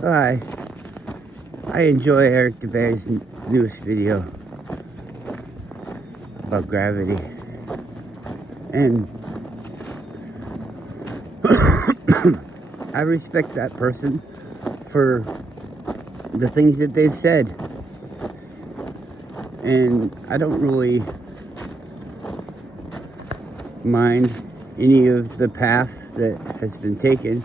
Hi. I enjoy Eric DeBay's newest video about gravity. And I respect that person for the things that they've said. And I don't really mind any of the path that has been taken.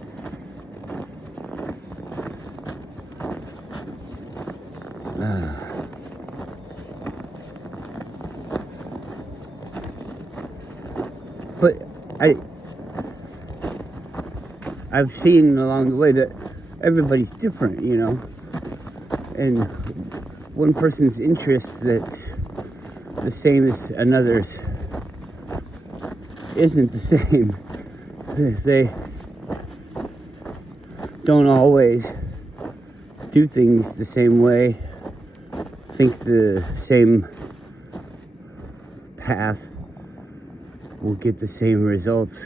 But I've seen along the way that everybody's different, you know, and one person's interest that's the same as another's isn't the same. They don't always do things the same way, think the same path will get the same results.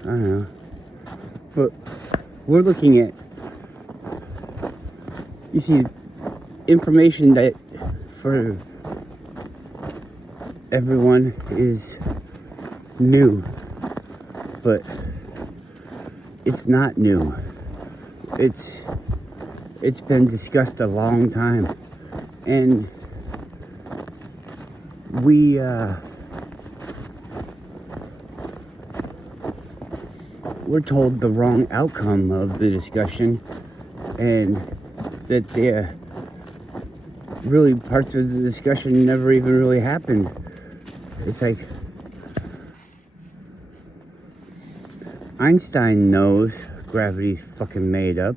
I don't know. But we're looking at, you see, information that for everyone is new, but it's not new. It's been discussed a long time, and we're told the wrong outcome of the discussion, and that the really parts of the discussion never even really happened. It's like Einstein knows gravity's fucking made up.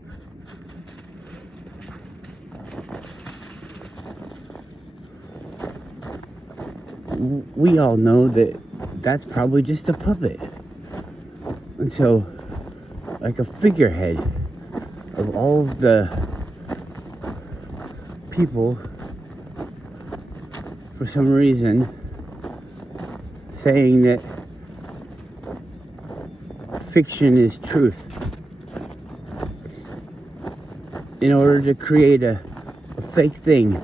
We all know that that's probably just a puppet. And so, like a figurehead of all of the people, for some reason, saying that fiction is truth in order to create a fake thing,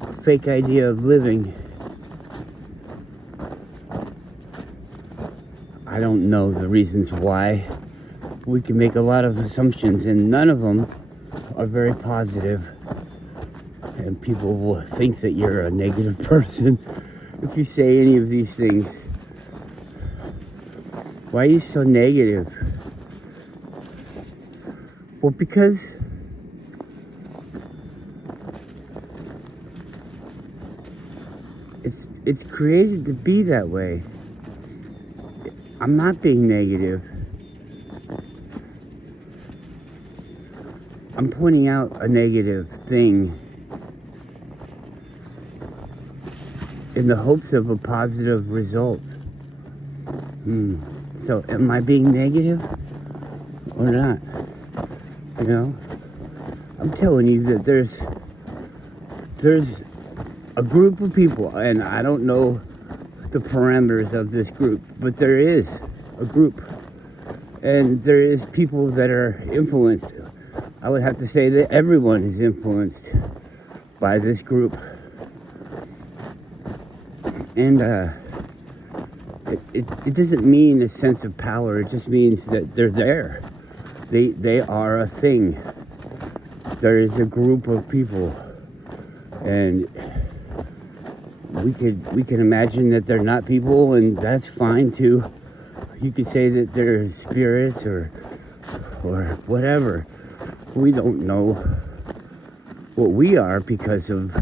a fake idea of living. I don't know the reasons why. We can make a lot of assumptions, and none of them are very positive. And people will think that you're a negative person if you say any of these things. Why are you so negative? Well, because it's created to be that way. I'm not being negative. I'm pointing out a negative thing in the hopes of a positive result. So am I being negative or not? You know, I'm telling you that there's a group of people, and I don't know the parameters of this group, but there is a group, and there is people that are influenced. I would have to say that everyone is influenced by this group, and it doesn't mean a sense of power. It just means that they're there. They are a thing. There is a group of people, and we can imagine that they're not people, and that's fine too. You could say that they're spirits or whatever. We don't know what we are because of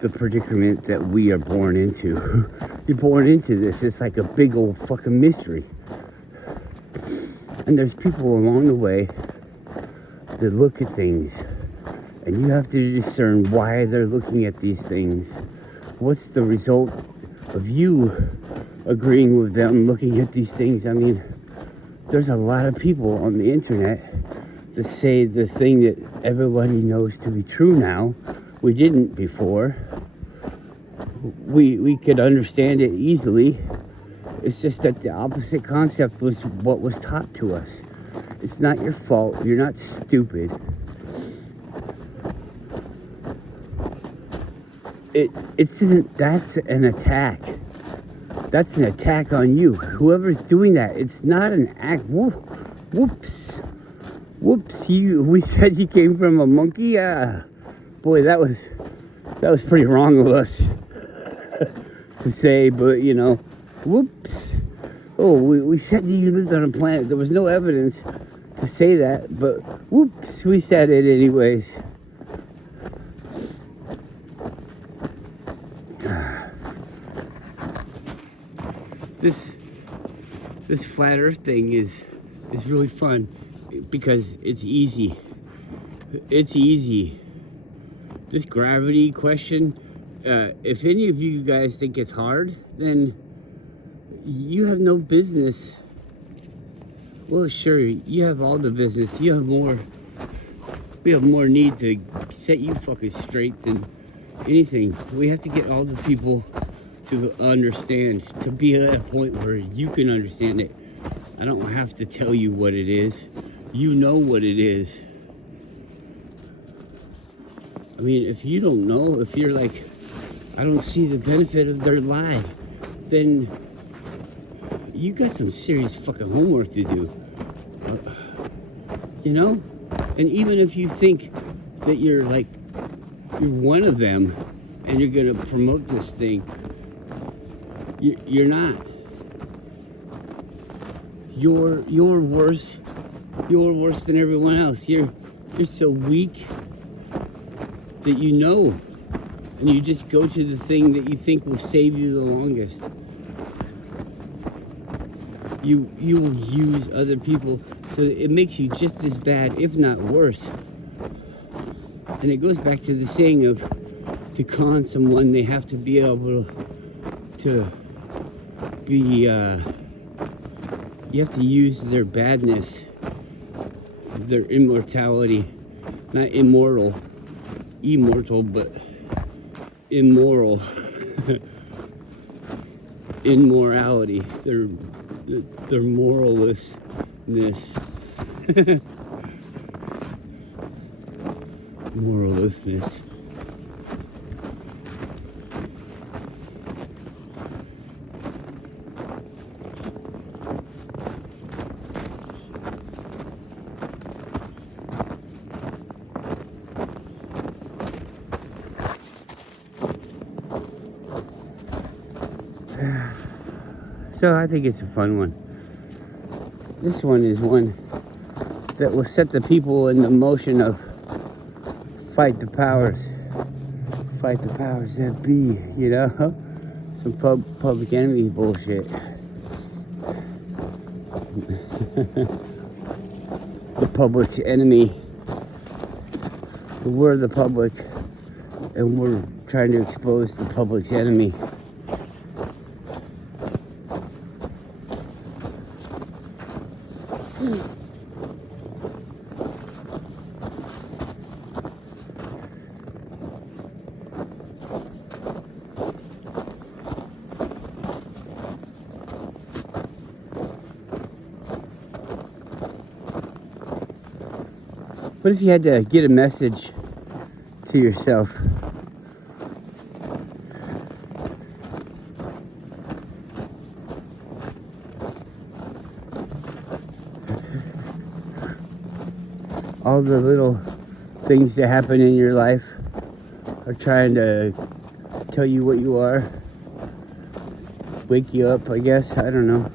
the predicament that we are born into. You're born into this. It's like a big old fucking mystery. And there's people along the way that look at things, and you have to discern why they're looking at these things. What's the result of you agreeing with them looking at these things? I mean, there's a lot of people on the internet that say the thing that everybody knows to be true now. We didn't before. We could understand it easily. It's just that the opposite concept was what was taught to us. It's not your fault. You're not stupid. That's an attack. That's an attack on you. Whoever's doing that, it's not an act. Whoops. We said you came from a monkey? Boy, that was pretty wrong of us to say, but whoops. Oh, we said you lived on a planet. There was no evidence to say that, but whoops, we said it anyways. This flat earth thing is really fun because it's easy. It's easy. This gravity question, if any of you guys think it's hard, then you have no business. Well, sure, you have all the business. We have more need to set you fucking straight than anything. We have to get all the people to understand, to be at a point where you can understand it. I don't have to tell you what it is. You know what it is. I mean, if you don't know, if you're like, I don't see the benefit of their lie, then you got some serious fucking homework to do. And even if you think that you're one of them and you're gonna promote this thing, you're not. You're worse. You're worse than everyone else. You're so weak that and you just go to the thing that you think will save you the longest. You will use other people so that it makes you just as bad, if not worse. And it goes back to the saying of, to con someone, they have to be able to be, you have to use their badness, their immortality, not immortal, but immoral, immorality, their morallessness, morallessness. So I think it's a fun one. This one is one that will set the people in the motion of fight the powers that be, some public enemy bullshit. The public's enemy. We're the public, and we're trying to expose the public's enemy. What if you had to get a message to yourself? All the little things that happen in your life are trying to tell you what you are, wake you up, I guess. I don't know.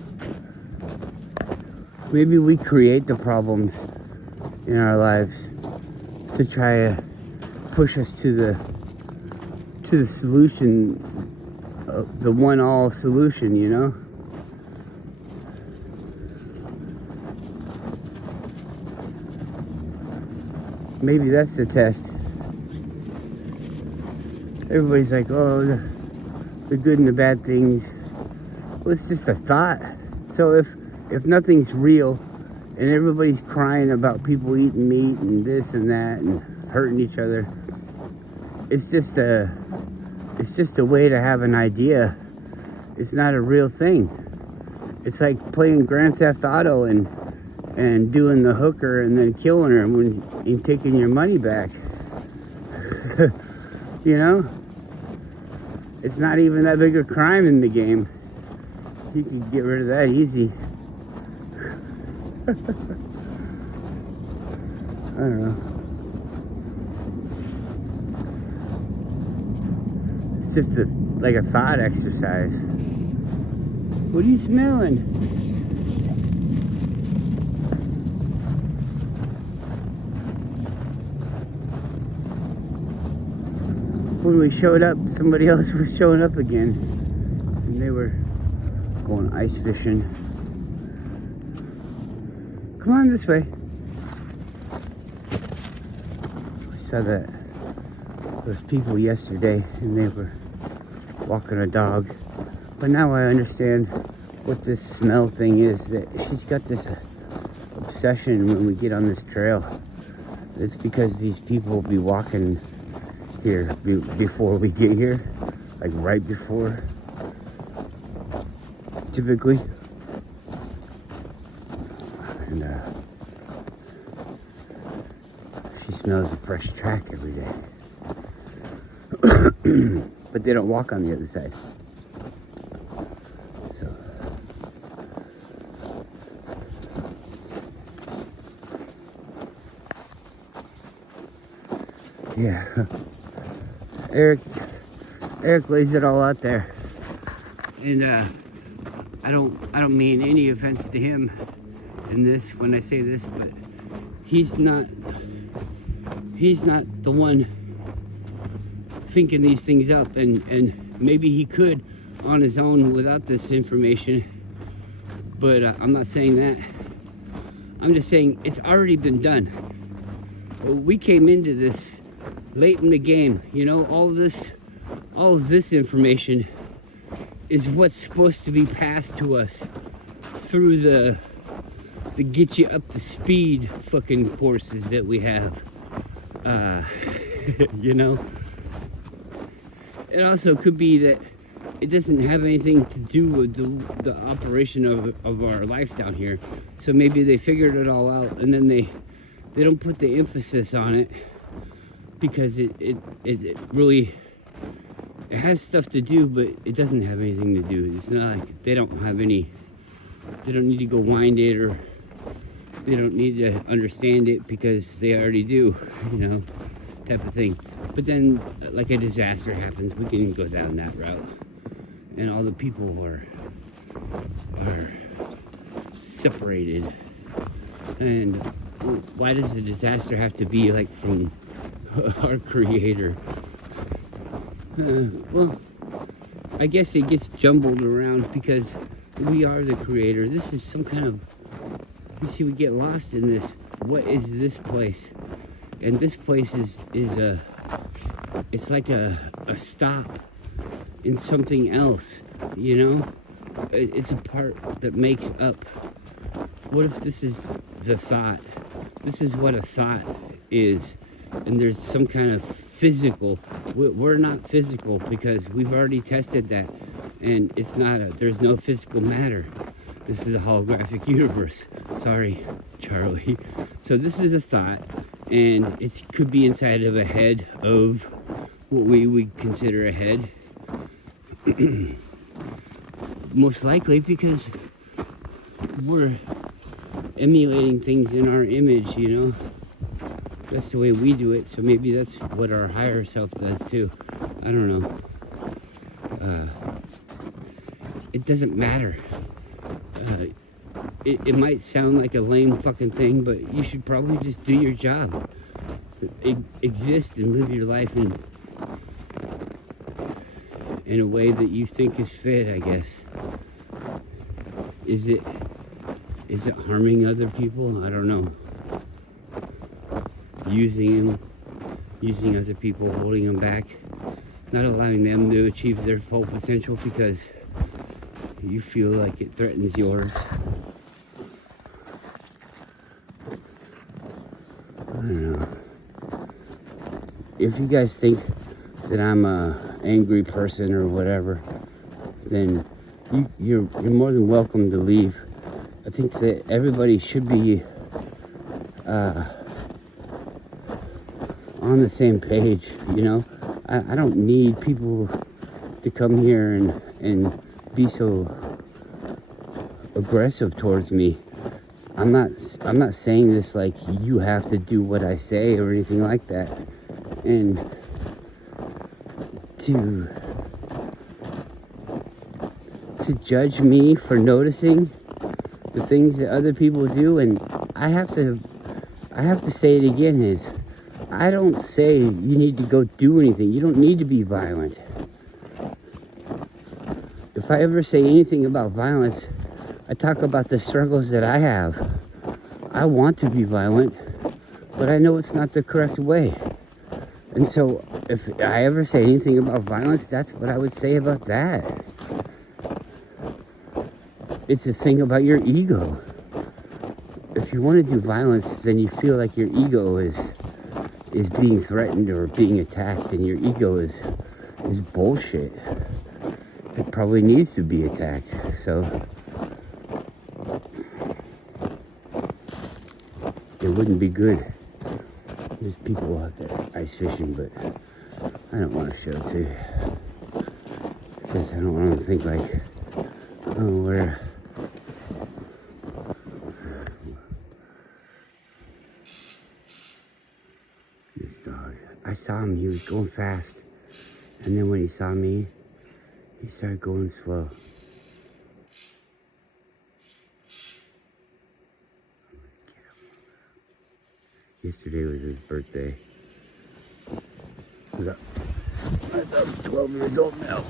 Maybe we create the problems in our lives to try to push us to the solution, the one-all solution, Maybe that's the test. Everybody's like, oh, the good and the bad things. Well, it's just a thought. So if nothing's real, and everybody's crying about people eating meat and this and that and hurting each other, it's just a way to have an idea. It's not a real thing. It's like playing Grand Theft Auto and and doing the hooker and then killing her and taking your money back. You know? It's not even that big a crime in the game. You can get rid of that easy. I don't know. It's just like a thought exercise. What are you smelling? When we showed up, somebody else was showing up again. And they were going ice fishing. Come on this way. We saw those people yesterday and they were walking a dog. But now I understand what this smell thing is, that she's got this obsession when we get on this trail. It's because these people will be walking here before we get here, like right before, typically. And she smells a fresh track every day. But they don't walk on the other side. So yeah. Eric lays it all out there, and I don't mean any offense to him in this when I say this, but he's not the one thinking these things up, and maybe he could on his own without this information, but I'm not saying that. I'm just saying it's already been done. We came into this late in the game, you know. All of this information is what's supposed to be passed to us through the get you up to speed fucking courses that we have. You know, it also could be that it doesn't have anything to do with the operation of our life down here. So maybe they figured it all out, and then they don't put the emphasis on it, because it really, it has stuff to do, but it doesn't have anything to do. It's not like they don't need to go wind it, or they don't need to understand it because they already do, you know, type of thing. But then, like a disaster happens, we can go down that route, and all the people are separated. And why does the disaster have to be like from our creator? Well, I guess it gets jumbled around because we are the creator. This is some kind of, you see, we get lost in this. What is this place? And this place is it's like a stop in something else, you know? It's a part that makes up. What if this is the thought? This is what a thought is. And there's some kind of physical. We're not physical because we've already tested that. And it's not there's no physical matter. This is a holographic universe. Sorry, Charlie. So this is a thought, and it could be inside of a head of what we would consider a head. Most likely because we're emulating things in our image, you know. That's the way we do it, so maybe that's what our higher self does too. I don't know. It doesn't matter. It might sound like a lame fucking thing, but you should probably just do your job. Exist and live your life in a way that you think is fit, I guess. Is it harming other people? I don't know. Using other people, holding them back, not allowing them to achieve their full potential because you feel like it threatens yours. I don't know. If you guys think that I'm a angry person or whatever, then you're more than welcome to leave. I think that everybody should be on the same page, you know? I don't need people to come here and be so aggressive towards me. I'm not saying this like you have to do what I say or anything like that. And to judge me for noticing the things that other people do, and I have to say it again, is I don't say you need to go do anything. You don't need to be violent. If I ever say anything about violence, I talk about the struggles that I have. I want to be violent, but I know it's not the correct way. And so if I ever say anything about violence, that's what I would say about that. It's a thing about your ego. If you want to do violence, then you feel like your ego is being threatened or being attacked, and your ego is bullshit. It probably needs to be attacked. So it wouldn't be good. There's people out there ice fishing, but I don't want to show it to you. Because I don't want them to think like, oh, we're... This dog. I saw him, he was going fast. And then when he saw me, he started going slow. Yesterday was his birthday. My dog's 12 years old now.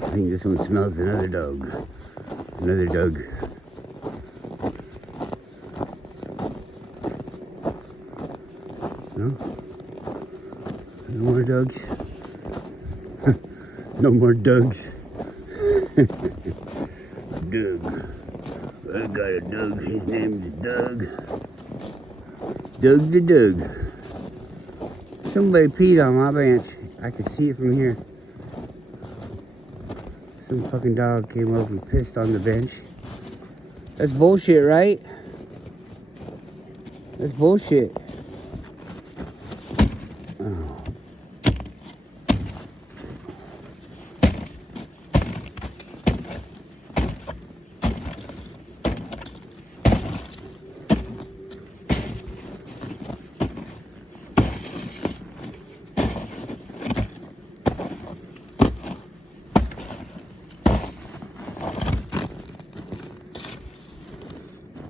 I think this one smells another dog. Another dog. No? No more dogs? No more dogs. Doug. I got a Doug. His name is Doug. Doug the Doug. Somebody peed on my bench. I could see it from here. Some fucking dog came up and pissed on the bench. That's bullshit, right? That's bullshit. Oh.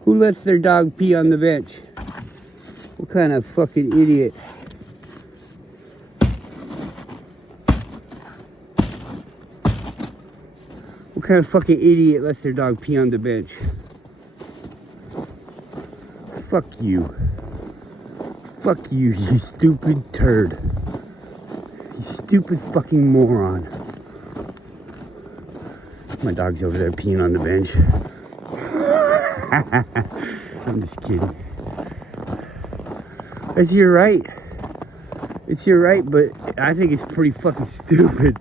Who lets their dog pee on the bench? What kind of fucking idiot? What kind of fucking idiot lets their dog pee on the bench? Fuck you. Fuck you, you stupid turd. You stupid fucking moron. My dog's over there peeing on the bench. I'm just kidding. It's your right. It's your right, but I think it's pretty fucking stupid.